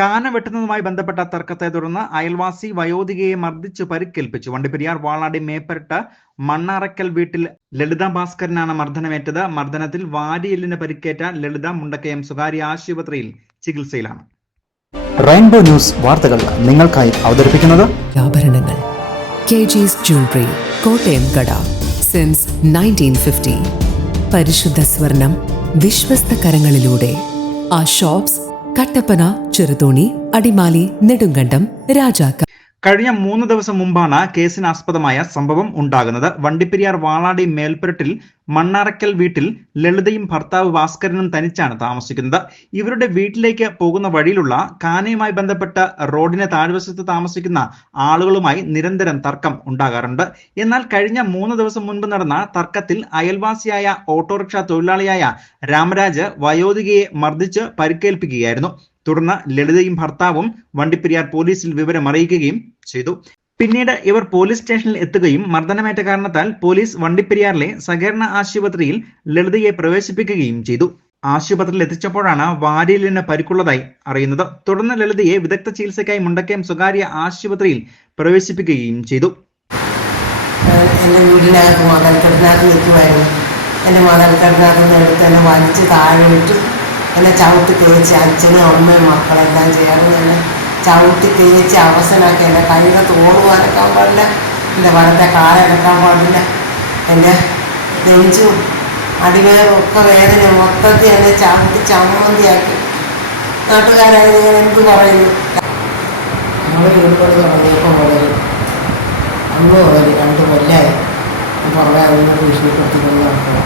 കാന വെട്ടുന്നതുമായി ബന്ധപ്പെട്ട തർക്കത്തെ തുടർന്ന് അയൽവാസി വയോധികയെ മർദ്ദിച്ച് പരിക്കേൽപ്പിച്ചു. വണ്ടിപ്പെരിയാർ വാളാടി മേപ്പരട്ട് മണ്ണാറക്കൽ വീട്ടിൽ ലളിത ഭാസ്കരനാണ് മർദ്ദനമേറ്റത്. മർദ്ദനത്തിൽ വാരിയെല്ലിന് പരിക്കേറ്റ ലളിത മുണ്ടക്കയം സ്വകാര്യ ആശുപത്രിയിൽ ചികിത്സയിലാണ്. റെയിൻബോ ന്യൂസ് വാർത്തകൾ നിങ്ങൾക്കായി അവതരിപ്പിക്കുന്നത് ആഭരണങ്ങൾ KG's Jewelry, കോട്ടയം കട സിൻസ് 1950. പരിശുദ്ധ സ്വർണം വിശ്വസ്ത കരങ്ങളിലൂടെ. ആ ഷോപ്സ് കട്ടപ്പന, ചെറുതോണി, അടിമാലി, നെടുങ്കണ്ടം, രാജാക്ക. കഴിഞ്ഞ 3 ദിവസം മുമ്പാണ് കേസിനാസ്പദമായ സംഭവം ഉണ്ടാകുന്നത്. വണ്ടിപ്പെരിയാർ വാളാടി മേൽപ്പുരട്ടിൽ മണ്ണാറക്കൽ വീട്ടിൽ ലളിതയും ഭർത്താവ് ഭാസ്കരനും തനിച്ചാണ് താമസിക്കുന്നത്. ഇവരുടെ വീട്ടിലേക്ക് പോകുന്ന വഴിയിലുള്ള കാനയുമായി ബന്ധപ്പെട്ട റോഡിന് താഴ്വശത്ത് താമസിക്കുന്ന ആളുകളുമായി നിരന്തരം തർക്കം ഉണ്ടാകാറുണ്ട്. എന്നാൽ കഴിഞ്ഞ 3 ദിവസം മുൻപ് നടന്ന തർക്കത്തിൽ അയൽവാസിയായ ഓട്ടോറിക്ഷ തൊഴിലാളിയായ രാമരാജ് വയോധികയെ മർദ്ദിച്ച് പരിക്കേൽപ്പിക്കുകയായിരുന്നു. തുടർന്ന് ലളിതയും ഭർത്താവും വണ്ടിപ്പെരിയാർ പോലീസിൽ വിവരം അറിയിക്കുകയും ചെയ്തു. പിന്നീട് ഇവർ പോലീസ് സ്റ്റേഷനിൽ എത്തുകയും മർദ്ദനമേറ്റ കാരണത്താൽ പോലീസ് വണ്ടിപ്പെരിയാറിലെ സഹകരണ ആശുപത്രിയിൽ ലളിതയെ പ്രവേശിപ്പിക്കുകയും ചെയ്തു. ആശുപത്രിയിൽ എത്തിച്ചപ്പോഴാണ് വാരിയെല്ലിന് പരിക്കുള്ളതായി അറിയുന്നത്. തുടർന്ന് ലളിതയെ വിദഗ്ധ ചികിത്സയ്ക്കായി മുണ്ടക്കയം സ്വകാര്യ ആശുപത്രിയിൽ പ്രവേശിപ്പിക്കുകയും ചെയ്തു. എൻ്റെ വീടിനകത്ത് മതൽക്കെട്ടിനകത്ത് നിൽക്കുമായിരുന്നു. എൻ്റെ മതൽക്കെട്ടിനകത്ത് എടുത്ത് എന്നെ വലിച്ച് താഴെ ഇട്ട് എന്നെ ചവിട്ടി തേച്ച് അച്ഛനും അമ്മയും മക്കളെല്ലാം ചേർന്ന് എന്നെ ചവിട്ടി തേച്ച് അവസാനമാക്കി. എൻ്റെ കൈയുടെ തോട് വരക്കാൻ പാടില്ല, എൻ്റെ വലത്തെ കാലടക്കാൻ പാടില്ല, എൻ്റെ നെഞ്ചും അടിവേറും ഒക്കെ വേദന മൊത്തത്തിൽ എന്നെ ചവിട്ടി ചമ്മന്തിയാക്കി. നാട്ടുകാരായ ഞാൻ എന്ത് പറയുന്നു? നമ്മൾ വീട് പണി തുടങ്ങിയപ്പോൾ മുതൽ അന്ന് മുതൽ 2 കൊല്ലമായി പുറമെ അതിനെ ഭീഷണിപ്പെടുത്തിക്കൊണ്ട് നടക്കണം.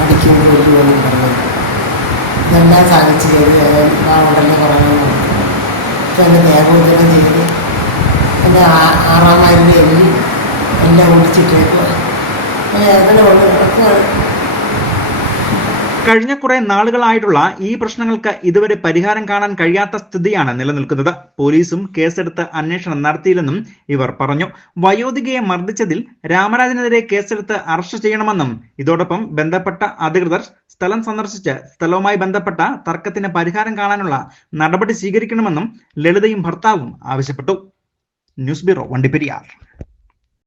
അടിക്കുമ്പോൾ വലിയ ഒന്നും പറഞ്ഞു ഇതെല്ലാം സാധിച്ചു ചെയ്ത് ഉടനെ കുറഞ്ഞു കൊടുത്തു. ഇപ്പം എൻ്റെ ദേഹോദരം ചെയ്ത് എൻ്റെ 6-ാം മരുന്ന് എല്ലി എല്ലാം ഒടിച്ചിട്ടേക്കുക. വേദന കൊണ്ട് കിടക്കുകയാണ്. കഴിഞ്ഞ കുറെ നാളുകളായിട്ടുള്ള ഈ പ്രശ്നങ്ങൾക്ക് ഇതുവരെ പരിഹാരം കാണാൻ കഴിയാത്ത സ്ഥിതിയാണ് നിലനിൽക്കുന്നത്. പോലീസും കേസെടുത്ത് അന്വേഷണം നടത്തിയില്ലെന്നും ഇവർ പറഞ്ഞു. വയോധികയെ മർദ്ദിച്ചതിൽ രാമരാജനെതിരെ കേസെടുത്ത് അറസ്റ്റ് ചെയ്യണമെന്നും ഇതോടൊപ്പം ബന്ധപ്പെട്ട അധികൃതർ സ്ഥലം സന്ദർശിച്ച് സ്ഥലവുമായി ബന്ധപ്പെട്ട തർക്കത്തിന് പരിഹാരം കാണാനുള്ള നടപടി സ്വീകരിക്കണമെന്നും ലളിതയും ഭർത്താവും ആവശ്യപ്പെട്ടു. News bureau, Vandiperiyar.